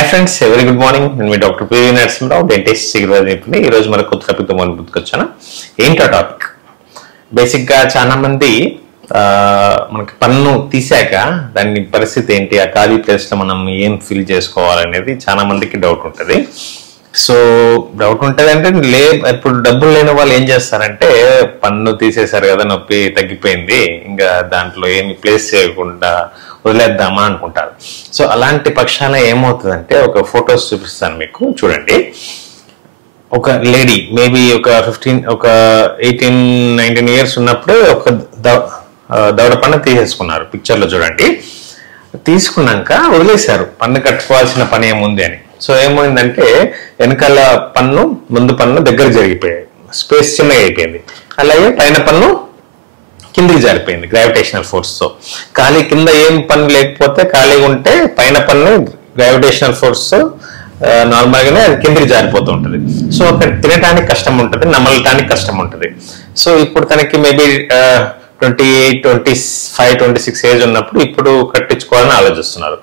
Hi friends, very good morning. నేను doctor PV Narasimha Rao, dentist signal. ఈ రోజు మన కొత్త టాపిక్ తో మొదలు పెట్టుకొచ్చాను. ఏంటో టాపిక్ బేసిక్ గా చాలా మంది మనకి పన్ను తీసాక దాని పరిస్థితి ఏంటి, ఆ ఖాళీ ప్లేస్ లో మనం ఏం ఫిల్ చేసుకోవాలనేది చాలా మందికి డౌట్ ఉంటుంది. సో డౌట్ ఉంటుంది అంటే ఇప్పుడు డబ్బులు లేని వాళ్ళు ఏం చేస్తారంటే, పన్ను తీసేశారు కదా, నొప్పి తగ్గిపోయింది, ఇంకా దాంట్లో ఏమి ప్లేస్ చేయకుండా వదిలేద్దామా అనుకుంటారు. సో అలాంటి పక్షాన ఏమవుతుందంటే, ఒక ఫొటోస్ చూపిస్తాను మీకు, చూడండి. ఒక లేడీ మేబీ ఒక 18-19 ఇయర్స్ ఉన్నప్పుడు ఒక దవడ పన్ను తీసేసుకున్నారు. పిక్చర్లో చూడండి. తీసుకున్నాక వదిలేశారు, పన్ను కట్టుకోవాల్సిన పని ఏముంది అని. సో ఏమైందంటే, వెనకాల పన్ను ముందు పన్ను దగ్గర జరిగిపోయాయి, స్పేస్ చిన్నగా అయిపోయింది. అలాగే పైన పన్ను కిందికి జారిపోయింది గ్రావిటేషనల్ ఫోర్స్తో. ఖాళీ కింద ఏం పన్ను లేకపోతే, ఖాళీగా ఉంటే పైన పన్ను గ్రావిటేషనల్ ఫోర్స్తో నార్మల్గానే అది కిందికి జారిపోతూ ఉంటుంది. సో అక్కడ తినడానికి కష్టం ఉంటుంది, నమలటానికి కష్టం ఉంటుంది. సో ఇప్పుడు తనకి మేబీ 28, 25, 26 ఏజ్ ఉన్నప్పుడు ఇప్పుడు కట్టించుకోవాలని ఆలోచిస్తున్నారు.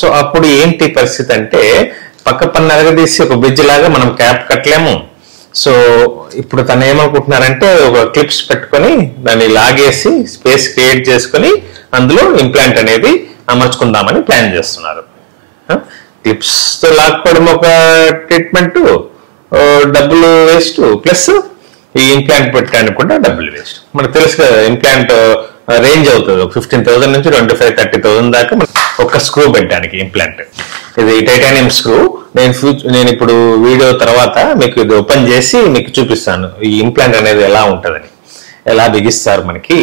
సో అప్పుడు ఏంటి పరిస్థితి అంటే, పక్క పన్ను అరగదీసి ఒక బ్రిడ్జ్ లాగా మనం క్యాప్ కట్టలేము. సో ఇప్పుడు తను ఏమనుకుంటున్నారంటే, ఒక క్లిప్స్ పెట్టుకొని దాన్ని లాగేసి స్పేస్ క్రియేట్ చేసుకొని అందులో ఇంప్లాంట్ అనేది అమర్చుకుందామని ప్లాన్ చేస్తున్నారు. క్లిప్స్తో లాక్కోవడం ఒక ట్రీట్మెంట్, డబ్బులు వేస్ట్, ప్లస్ ఈ ఇంప్లాంట్ పెట్టడానికి కూడా డబ్బులు వేస్ట్. మనకు తెలుసు కదా, ఇంప్లాంట్ రేంజ్ అవుతుంది 15,000 నుంచి 25-30,000 దాకా ఒక స్క్రూ పెట్టడానికి ఇంప్లాంట్. ఇది టైటానియం స్క్రూ. నేను ఇప్పుడు వీడియో తర్వాత మీకు ఇది ఓపెన్ చేసి మీకు చూపిస్తాను ఈ ఇంప్లాంట్ అనేది ఎలా ఉంటుందని, ఎలా బిగిస్తారు మనకి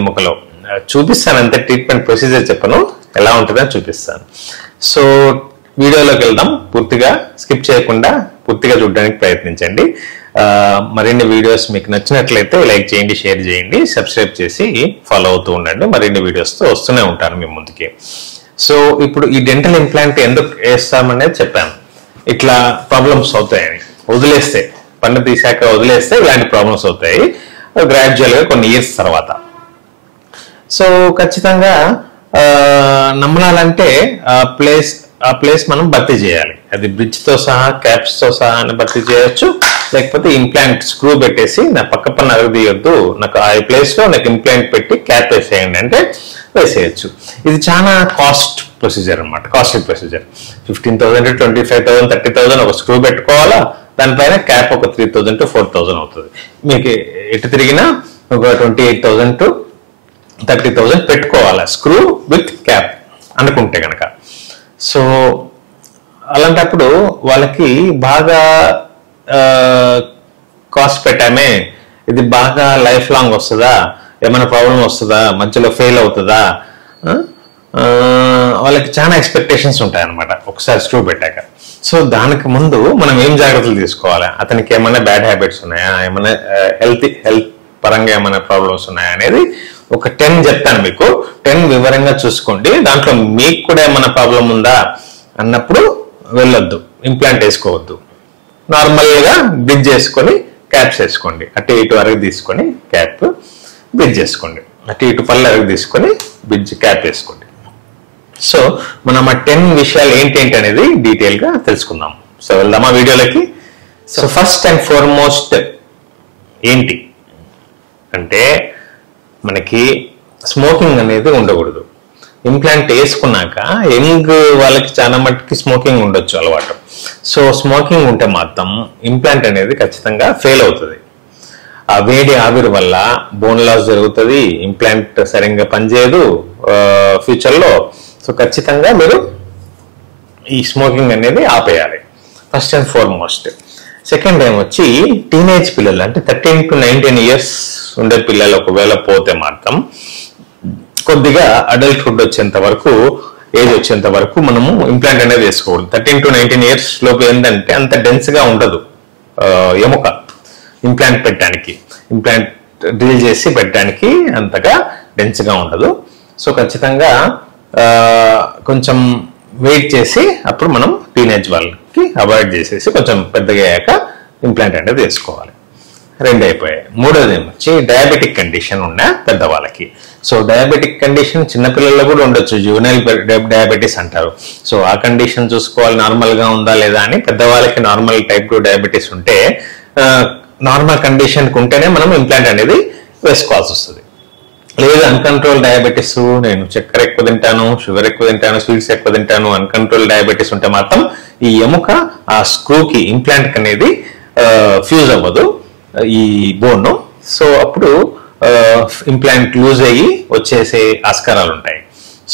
ఎముకలో. చూపిస్తాను అంతే, ట్రీట్మెంట్ ప్రొసీజర్ చెప్పను, ఎలా ఉంటుందని చూపిస్తాను. సో వీడియోలోకి వెళ్దాం. పూర్తిగా స్కిప్ చేయకుండా పూర్తిగా చూడడానికి ప్రయత్నించండి. మరిన్ని వీడియోస్ మీకు నచ్చినట్లయితే లైక్ చేయండి, షేర్ చేయండి, సబ్స్క్రైబ్ చేసి ఫాలో అవుతూ ఉండండి. మరిన్ని వీడియోస్తో వస్తూనే ఉంటాను మీ ముందుకి. సో ఇప్పుడు ఈ డెంటల్ ఇంప్లాంట్ ఎందుకు వేస్తామనేది చెప్పాను. ఇట్లా ప్రాబ్లమ్స్ అవుతాయని, వదిలేస్తే పన్ను తీసాక వదిలేస్తే ఇలాంటి ప్రాబ్లమ్స్ అవుతాయి గ్రాడ్యువల్గా కొన్ని ఇయర్స్ తర్వాత. సో ఖచ్చితంగా నమ్మనాలంటే ఆ ప్లేస్ మనం భర్తీ చేయాలి. అది బ్రిడ్జ్తో సహా, క్యాప్స్తో సహా అని భర్తీ చేయొచ్చు. లేకపోతే ఇంప్లాంట్ స్క్రూ పెట్టేసి, నా పక్క పన్ను అరగదీయొద్దు, నాకు ఆ ప్లేస్లో నాకు ఇంప్లాంట్ పెట్టి క్యాప్ వేసేయండి అంటే వేసేయచ్చు. ఇది చాలా కాస్ట్ ప్రొసీజర్ అనమాట, కాస్ట్లీ ప్రొసీజర్. 15,000 to 25,000, 30,000 ఒక స్క్రూ పెట్టుకోవాలా, దానిపైన క్యాప్ ఒక 3,000 to 4,000 అవుతుంది. మీకు ఎటు తిరిగినా ఒక 28,000 to 30,000 పెట్టుకోవాలా స్క్రూ విత్ క్యాప్ అనుకుంటే కనుక. సో అలాంటప్పుడు వాళ్ళకి బాగా కాస్ట్ పెట్టామే, ఇది బాగా లైఫ్ లాంగ్ వస్తుందా, ఏమైనా ప్రాబ్లం వస్తుందా, మధ్యలో ఫెయిల్ అవుతుందా, వాళ్ళకి చాలా ఎక్స్పెక్టేషన్స్ ఉంటాయన్నమాట ఒకసారి స్క్రూ పెట్టాక. సో దానికి ముందు మనం ఏం జాగ్రత్తలు తీసుకోవాలి, అతనికి ఏమైనా బ్యాడ్ హ్యాబిట్స్ ఉన్నాయా, ఏమైనా హెల్త్ పరంగా ఏమైనా ప్రాబ్లమ్స్ ఉన్నాయా అనేది ఒక 10 చెప్తాను మీకు. 10 వివరంగా చూసుకోండి. దాంట్లో మీకు కూడా ఏమైనా ప్రాబ్లం ఉందా అన్నప్పుడు వెళ్ళొద్దు, ఇంప్లాంట్ వేసుకోవద్దు. నార్మల్గా బ్రిడ్జ్ చేసుకొని క్యాప్స్ వేసుకోండి. అటు ఇటు వరకు తీసుకొని క్యాప్ బ్రిడ్జ్ చేసుకోండి, అటు ఇటు పళ్ళు వరకు తీసుకొని బ్రిడ్జ్ క్యాప్ వేసుకోండి. సో మనం ఆ 10 విషయాలు ఏంటి అనేది డీటెయిల్గా తెలుసుకుందాం. సో వెళ్దామా వీడియోలోకి. సో ఫస్ట్ అండ్ ఫార్మోస్ట్ ఏంటి అంటే, మనకి స్మోకింగ్ అనేది ఉండకూడదు. ఇంప్లాంట్ వేసుకున్నాక యంగ్ వాళ్ళకి చాలా మట్టుకి స్మోకింగ్ ఉండొచ్చు అలవాటు. సో స్మోకింగ్ ఉంటే మాత్రం ఇంప్లాంట్ అనేది ఖచ్చితంగా ఫెయిల్ అవుతుంది. ఆ వేడి ఆవిరి వల్ల బోన్ లాస్ జరుగుతుంది, ఇంప్లాంట్ సరిగ్గా పనిచేయదు ఫ్యూచర్లో. సో ఖచ్చితంగా మీరు ఈ స్మోకింగ్ అనేది ఆపేయాలి, ఫస్ట్ అండ్ ఫార్మోస్ట్. సెకండ్ ఏమొచ్చి, టీనేజ్ పిల్లలు అంటే 13 to 19 ఇయర్స్ ఉండే పిల్లలు ఒకవేళ పోతే మాత్రం కొద్దిగా అడల్ట్హుడ్ వచ్చేంత వరకు, ఏజ్ వచ్చేంత వరకు మనము ఇంప్లాంట్ అనేది వేసుకోకూడదు. 13 to 19 ఇయర్స్ లోపు ఏంటంటే అంత డెన్స్గా ఉండదు ఎముక ఇంప్లాంట్ పెట్టడానికి, ఇంప్లాంట్ డ్రిల్ చేసి పెట్టడానికి అంతగా డెన్స్గా ఉండదు. సో ఖచ్చితంగా కొంచెం వెయిట్ చేసి అప్పుడు మనం టీనేజ్ వాళ్ళకి అవాయిడ్ చేసేసి కొంచెం పెద్దగా అయ్యాక ఇంప్లాంట్ అనేది వేసుకోవాలి. 2 అయిపోయాయి. మూడోది వచ్చి డయాబెటిక్ కండిషన్ ఉన్న పెద్దవాళ్ళకి. సో డయాబెటిక్ కండిషన్ చిన్నపిల్లల్లో కూడా ఉండొచ్చు, జువెనైల్ డయాబెటీస్ అంటారు. సో ఆ కండిషన్ చూసుకోవాలి, నార్మల్గా ఉందా లేదా అని. పెద్దవాళ్ళకి నార్మల్ టైప్ 2 డయాబెటీస్ ఉంటే నార్మల్ కండిషన్కి ఉంటేనే మనం ఇంప్లాంట్ అనేది వేసుకోవాల్సి వస్తుంది. లేదు అన్కంట్రోల్ డయాబెటీస్, నేను చక్కెర ఎక్కువ తింటాను, షుగర్ ఎక్కువ తింటాను, స్వీట్స్ ఎక్కువ తింటాను, అన్కంట్రోల్ డయాబెటీస్ ఉంటే మాత్రం ఈ ఎముక ఆ స్క్రూకి ఇంప్లాంట్ అనేది ఫ్యూజ్ అవ్వదు ఈ బోన్. సో అప్పుడు ఇంప్లాంట్ లూజ్ అయ్యి వచ్చేసే ఆస్కారాలు ఉంటాయి.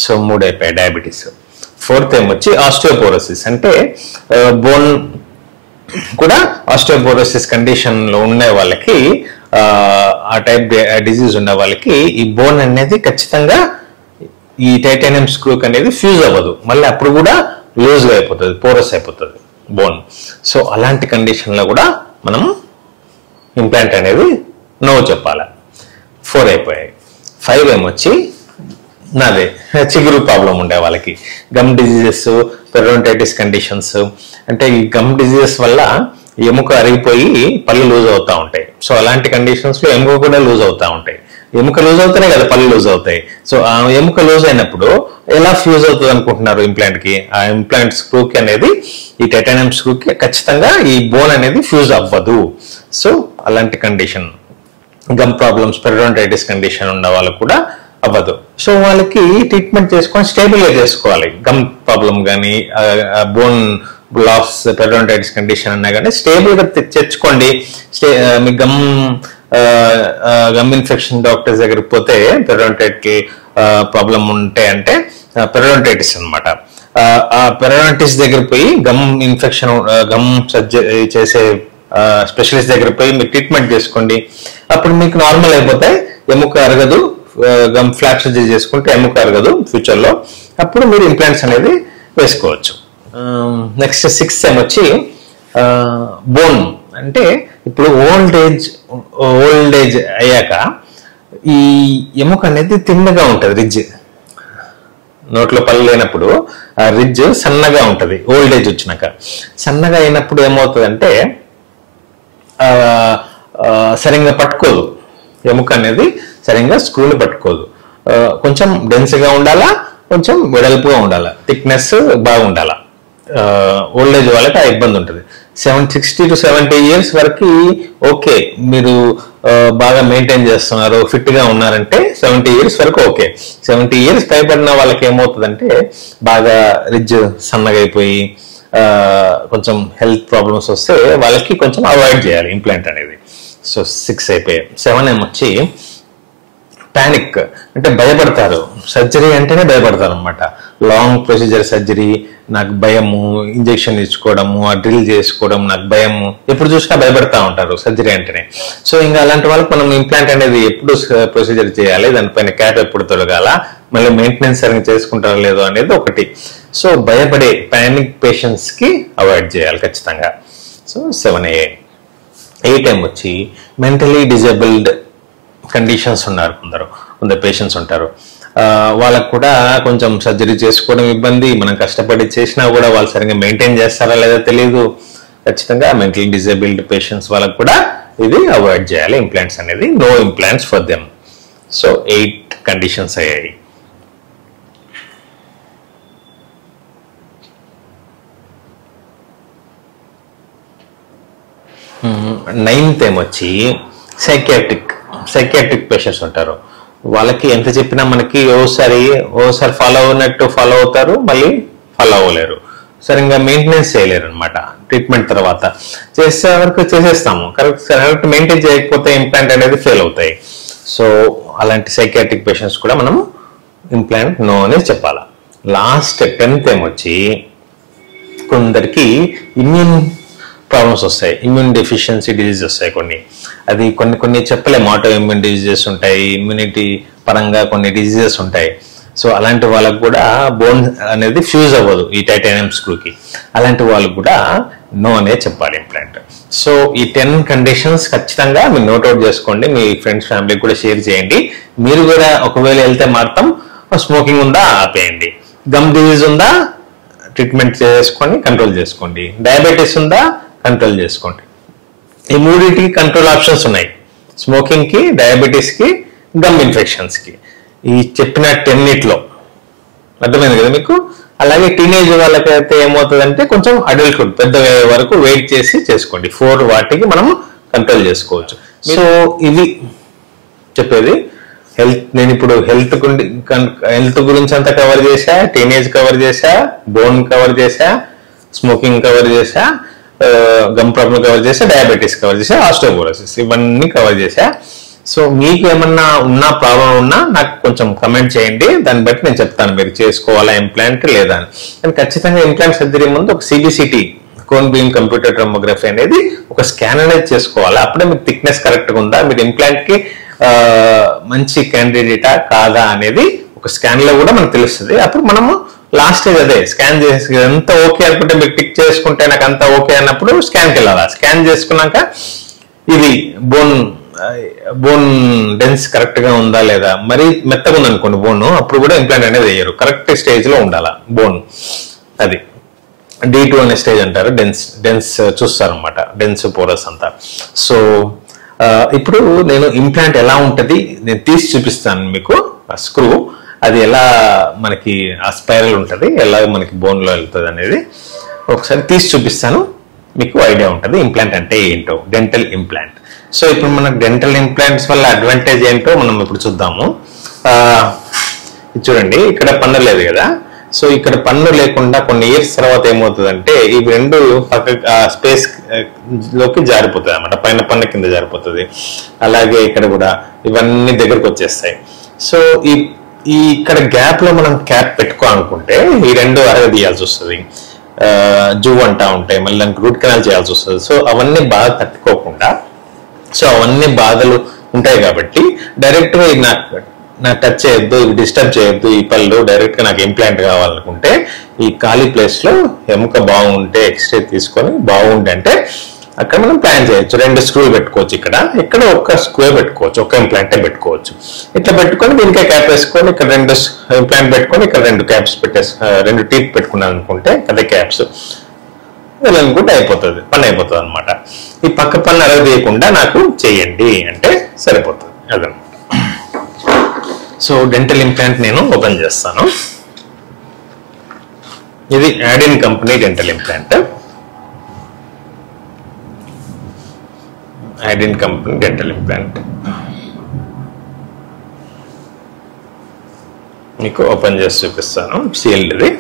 సో 3 అయిపోయాయి డయాబెటీస్. 4th వచ్చి ఆస్టియోపోరోసిస్, అంటే బోన్ కూడా ఆస్టియోపోరోసిస్ కండిషన్లో ఉండే వాళ్ళకి, ఆ టైప్ డిజీజ్ ఉన్న వాళ్ళకి ఈ బోన్ అనేది ఖచ్చితంగా ఈ టైటానియం స్క్రూక్ అనేది ఫ్యూజ్ అవ్వదు, మళ్ళీ అప్పుడు కూడా లూజ్గా అయిపోతుంది, పోరస్ అయిపోతుంది బోన్. సో అలాంటి కండిషన్లో కూడా మనం ఇంప్లాంట్ అనేది నో చెప్పాలి. 4 అయిపోయాయి. 5 వచ్చి నాదే చిగురు ప్రాబ్లం ఉండే వాళ్ళకి, గమ్ డిజీజెస్, పెరిడోంటైటిస్ కండిషన్స్. అంటే ఈ గమ్ డిజీజెస్ వల్ల ఎముక అరిగిపోయి పళ్ళు లూజ్ అవుతూ ఉంటాయి. సో అలాంటి కండిషన్స్లో ఎముక కూడా లూజ్ అవుతూ ఉంటాయి. ఎముక లూజ్ అవుతానే కదా పళ్ళు లూజ్ అవుతాయి. సో ఆ ఎముక లూజ్ అయినప్పుడు ఎలా ఫ్యూజ్ అవుతుంది అనుకుంటున్నారు ఇంప్లాంట్కి? ఆ ఇంప్లాంట్ స్క్రూకి అనేది, ఈ టైటానియం స్క్రూకి ఖచ్చితంగా ఈ బోన్ అనేది ఫ్యూజ్ అవ్వదు. సో అలాంటి కండిషన్, గమ్ ప్రాబ్లమ్స్, పెరిడోంటైటిస్ కండిషన్ ఉన్న వాళ్ళకు కూడా అవ్వదు. సో వాళ్ళకి ట్రీట్మెంట్ చేసుకొని స్టేబుల్గా చేసుకోవాలి. గమ్ ప్రాబ్లం కానీ, బోన్ లాస్, పెరిడోంటైటిస్ కండిషన్ అన్నా కానీ స్టేబుల్గా తెచ్చుకోండి. మీ గమ్ ఇన్ఫెక్షన్ డాక్టర్స్ దగ్గరికి పోతే పెరిడోంటైటిస్ ప్రాబ్లం ఉంటే, అంటే పెరిడోంటైటిస్ అనమాట, ఆ పెరిడోంటైటిస్ దగ్గర పోయి గమ్ ఇన్ఫెక్షన్, గమ్ సర్జరీ చేసే స్పెషలిస్ట్ దగ్గర పోయి మీరు ట్రీట్మెంట్ చేసుకోండి. అప్పుడు మీకు నార్మల్ అయిపోతాయి, ఎముక అరగదు. గమ్ ఫ్లాప్ సర్జరీ చేసుకుంటే ఎముక అరగదు ఫ్యూచర్లో, అప్పుడు మీరు ఇంప్లాంట్స్ అనేది వేసుకోవచ్చు. నెక్స్ట్ 6th వచ్చి బోన్, అంటే ఇప్పుడు ఓల్డ్ ఏజ్ అయ్యాక ఈ ఎముక అనేది తిన్నగా ఉంటుంది, రిడ్జ్. నోట్లో పళ్ళు లేనప్పుడు ఆ రిడ్జ్ సన్నగా ఉంటుంది. ఓల్డ్ ఏజ్ వచ్చినాక సన్నగా అయినప్పుడు ఏమవుతుందంటే సరిగ్గా పట్టుకోదు, ఎముక అనేది సరిగ్గా స్క్రూలు పట్టుకోదు. కొంచెం డెన్స్గా ఉండాలా, కొంచెం వెడల్పుగా ఉండాలా, థిక్నెస్ బాగుండాలా. ఓల్డ్ ఏజ్ వాళ్ళకి ఆ ఇబ్బంది ఉంటుంది. 60 to 70 years వరకు ఓకే, మీరు బాగా మెయింటైన్ చేస్తున్నారు, ఫిట్గా ఉన్నారంటే 70 years వరకు ఓకే. 70 years పైబడిన వాళ్ళకి ఏమవుతుందంటే బాగా రిడ్జ్ సన్నగా అయిపోయి కొంచెం హెల్త్ ప్రాబ్లమ్స్ వస్తే వాళ్ళకి కొంచెం అవాయిడ్ చేయాలి ఇంప్లాంట్ అనేది. సో 6 అయిపోయాయి. 7 వచ్చి ప్యానిక్, అంటే భయపడతారు. సర్జరీ అంటేనే భయపడతారు అనమాట. లాంగ్ ప్రొసీజర్ సర్జరీ, నాకు భయము, ఇంజెక్షన్ ఇచ్చుకోవడము, ఆ డ్రిల్ చేసుకోవడం నాకు భయము, ఎప్పుడు చూసినా భయపడతా ఉంటారు సర్జరీ అంటేనే. సో ఇంకా అలాంటి వాళ్ళకి మనం ఇంప్లాంట్ అనేది ఎప్పుడు ప్రొసీజర్ చేయాలి, దానిపైన క్యాప్ ఎప్పుడు తొలగాల, మళ్ళీ మెయింటెనెన్స్ సరిగ్గా చేసుకుంటారో లేదో అనేది ఒకటి. సో భయపడే ప్యానిక్ పేషెంట్స్కి అవాయిడ్ చేయాలి ఖచ్చితంగా. సో 7 అయ్యాయి. 8 వచ్చి మెంటలీ డిజేబుల్డ్ కండిషన్స్ ఉన్నారు, కొందరు పేషెంట్స్ ఉంటారు. వాళ్ళకు కూడా కొంచెం సర్జరీ చేసుకోవడం ఇబ్బంది, మనం కష్టపడి చేసినా కూడా వాళ్ళు సరిగ్గా మెయింటైన్ చేస్తారా లేదా తెలియదు. ఖచ్చితంగా మెంటలీ డిజేబుల్డ్ పేషెంట్స్ వాళ్ళకు కూడా ఇది అవాయిడ్ చేయాలి ఇంప్లాంట్స్ అనేది. No implants for them. So 8 conditions అయ్యాయి. నైన్త్ వచ్చి సైకియాట్రిక్ పేషెంట్స్ ఉంటారు. వాళ్ళకి ఎంత చెప్పినా మనకి ఓసారి ఫాలో అవునట్టు ఫాలో అవుతారు, మళ్ళీ ఫాలో అవ్వలేరు, సరిగ్గా మెయింటెనెన్స్ చేయలేరు అనమాట. ట్రీట్మెంట్ తర్వాత చేసే వరకు చేసేస్తాము, కరెక్ట్ మెయింటైన్ చేయకపోతే ఇంప్లాంట్ అనేది ఫెయిల్ అవుతాయి. సో అలాంటి సైకియాట్రిక్ పేషెంట్స్ కూడా మనము ఇంప్లాంట్ నో అని చెప్పాలి. లాస్ట్ 10th వచ్చి కొందరికి ఇమ్యూన్ ప్రాబ్లమ్స్ వస్తాయి, ఇమ్యూన్ డెఫిషియన్సీ డిజీజ్ వస్తాయి అది కొన్ని చెప్పలేము. ఆటో ఇమ్యూన్ డిజీజెస్ ఉంటాయి, ఇమ్యూనిటీ పరంగా కొన్ని డిజీజెస్ ఉంటాయి. సో అలాంటి వాళ్ళకు కూడా బోన్ అనేది ఫ్యూజ్ అవ్వదు ఈ టైటానియం స్క్రూకి. అలాంటి వాళ్ళకు కూడా నో అనే చెప్పాలి ఇంప్లాంట్. సో ఈ 10 కండిషన్స్ ఖచ్చితంగా మీరు నోట్అవుట్ చేసుకోండి, మీ ఫ్రెండ్స్ ఫ్యామిలీకి కూడా షేర్ చేయండి. మీరు కూడా ఒకవేళ వెళ్తే మాత్రం స్మోకింగ్ ఉందా ఆపేయండి, గమ్ డిజీజ్ ఉందా ట్రీట్మెంట్ చేసుకొని కంట్రోల్ చేసుకోండి, డయాబెటీస్ ఉందా కంట్రోల్ చేసుకోండి. ఈ మూడింటికి కంట్రోల్ ఆప్షన్స్ ఉన్నాయి, స్మోకింగ్కి, డయాబెటీస్కి, గమ్ ఇన్ఫెక్షన్స్కి. ఈ చెప్పిన 10 అర్థమైంది కదా మీకు. అలాగే టీనేజ్ వాళ్ళకైతే ఏమవుతుందంటే కొంచెం అడల్ట్హుడ్ పెద్ద వరకు వెయిట్ చేసి చేసుకోండి. 4 వాటికి మనం కంట్రోల్ చేసుకోవచ్చు. సో ఇది చెప్పేది హెల్త్. నేను ఇప్పుడు హెల్త్ గురించి అంతా కవర్ చేశా, టీనేజ్ కవర్ చేశా, బోన్ కవర్ చేశా, స్మోకింగ్ కవర్ చేశా, గమ్ ప్రాబ్లం కవర్ చేశా, డయాబెటీస్ కవర్ చేశా, ఆస్టియోపోరోసిస్ ఇవన్నీ కవర్ చేశా. సో మీకు ఏమన్నా ఉన్నా ప్రాబ్లం ఉన్నా నాకు కొంచెం కమెంట్ చేయండి, దాన్ని బట్టి నేను చెప్తాను మీరు చేసుకోవాలా ఇంప్లాంట్ లేదా అని. కానీ ఖచ్చితంగా ఇంప్లాంట్ సర్జరీ ముందు ఒక CBCT cone beam computer tomography అనేది ఒక స్కాన్ అనేది చేసుకోవాలి. అప్పుడే మీకు థిక్నెస్ కరెక్ట్గా ఉందా, మీరు ఇంప్లాంట్ కి మంచి క్యాండిడేటా కాదా అనేది ఒక స్కాన్ లో కూడా మనకు తెలుస్తుంది. అప్పుడు మనము లాస్ట్ స్టేజ్ అదే స్కాన్ చేసి ఎంత ఓకే అనుకుంటే మీరు టిక్ చేసుకుంటే నాకు అంత ఓకే అన్నప్పుడు స్కాన్కి వెళ్ళాలి. స్కాన్ చేసుకున్నాక ఇది బోన్ డెన్స్ కరెక్ట్ గా ఉందా లేదా, మరీ మెత్తగా ఉంది అనుకోండి బోన్, అప్పుడు కూడా ఇంప్లాంట్ అనేది వేయరు. కరెక్ట్ స్టేజ్ లో ఉండాలా బోన్. అది D2 అనే స్టేజ్ అంటారు. డెన్స్ చూస్తారనమాట, డెన్స్ పోరస్ అంతా. సో ఇప్పుడు నేను ఇంప్లాంట్ ఎలా ఉంటుంది నేను తీసి చూపిస్తాను మీకు. ఆ స్క్రూ అది ఎలా మనకి ఆ స్పైరల్ ఉంటుంది, ఎలా మనకి బోన్లో వెళ్తుంది అనేది ఒకసారి తీసి చూపిస్తాను, మీకు ఐడియా ఉంటుంది ఇంప్లాంట్ అంటే ఏంటో. Dental implant. సో ఇప్పుడు మనకు డెంటల్ ఇంప్లాంట్స్ వల్ల అడ్వాంటేజ్ ఏంటో మనం ఇప్పుడు చూద్దాము. చూడండి ఇక్కడ పన్ను లేదు కదా. సో ఇక్కడ పన్ను లేకుండా కొన్ని ఇయర్స్ తర్వాత ఏమవుతుందంటే ఇవి రెండు పక్క స్పేస్ లోకి జారిపోతుంది అన్నమాట, పైన పన్ను కింద జారిపోతుంది. అలాగే ఇక్కడ కూడా ఇవన్నీ దగ్గరకు వచ్చేస్తాయి. సో ఈ ఇక్కడ గ్యాప్ లో మనం క్యాప్ పెట్టుకోవాలనుకుంటే ఈ రెండు అరగదీయాల్సి వస్తుంది, జూ అంటా ఉంటాయి, మళ్ళీ దానికి రూట్ కెనాల్ చేయాల్సి వస్తుంది. సో అవన్నీ బాగా తట్టుకోకుండా, సో అవన్నీ బాధలు ఉంటాయి కాబట్టి డైరెక్ట్ గా నాకు టచ్ చేయొద్దు, డిస్టర్బ్ చేయొద్దు ఈ పళ్ళు, డైరెక్ట్ గా నాకు ఇంప్లాంట్ కావాలనుకుంటే ఈ ఖాళీ ప్లేస్ లో ఎముక బాగుంటే ఎక్స్రే తీసుకొని బాగుంటే అంటే అక్కడ మనం ప్లాన్ చేయొచ్చు. 2 స్క్రూలు పెట్టుకోవచ్చు, ఇక్కడ ఒక్క స్క్రూ పెట్టుకోవచ్చు, ఒక్క ఇంప్లాంటే పెట్టుకోవచ్చు. ఇట్లా పెట్టుకొని దీనికే క్యాప్ వేసుకొని ఇక్కడ 2 ఇంప్లాంట్ పెట్టుకొని ఇక్కడ 2 క్యాప్స్ పెట్టేసి 2 టీత్ పెట్టుకున్నాను అనుకుంటే అదే క్యాప్స్ అనుకుంటే అయిపోతుంది, పని అయిపోతుంది అనమాట. ఈ పక్క పన్ను అరగదీయకుండా నాకు చేయండి అంటే సరిపోతుంది అదనమాట. సో డెంటల్ ఇంప్లాంట్ నేను ఓపెన్ చేస్తాను. ఇది Adin company dental implant. Adin company dental implant మీకు ఓపెన్ చేసి చూపిస్తాను. సీల్డ్ ఇది.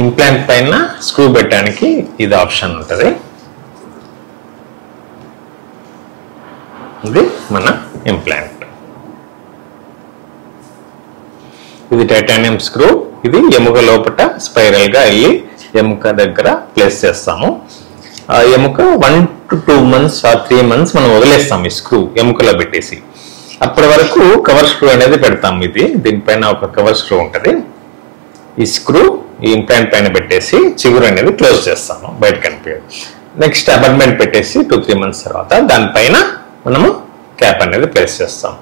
ఇంప్లాంట్ పైన స్క్రూ పెట్టడానికి ఇది ఆప్షన్ ఉంటుంది. ఇది మన ఇంప్లాంట్. ఇది టైటానియం స్క్రూ. ఇది ఎముక లోపల స్పైరల్ గా వెళ్ళి ఎముక దగ్గర ప్లేస్ చేస్తాము. ఆ ఎముక 1 to 2 months or 3 months మనం వదిలేస్తాం ఈ స్క్రూ ఎముకలో పెట్టేసి. అప్పటి వరకు కవర్ స్క్రూ అనేది పెడతాం. దీనిపైన ఒక కవర్ స్క్రూ ఉంటుంది. ఈ స్క్రూ ఈ ఇంప్లాంట్ పైన పెట్టేసి చిగురు అనేది క్లోజ్ చేస్తాము, బయట కనిపించదు. నెక్స్ట్ అబర్మెంట్ పెట్టేసి 2-3 months తర్వాత దానిపైన మనము క్యాప్ అనేది ప్లేస్ చేస్తాం.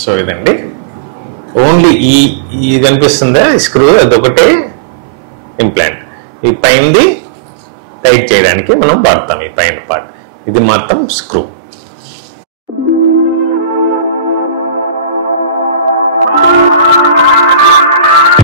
సో ఇదండి. ఓన్లీ ఇది అనిపిస్తుందా స్క్రూ, అదొకటే ఇంప్లాంట్. ఈ పైనది టైట్ చేయడానికి మనం వాడతాం ఈ పైన పార్ట్. ఇది మాత్రం స్క్రూ.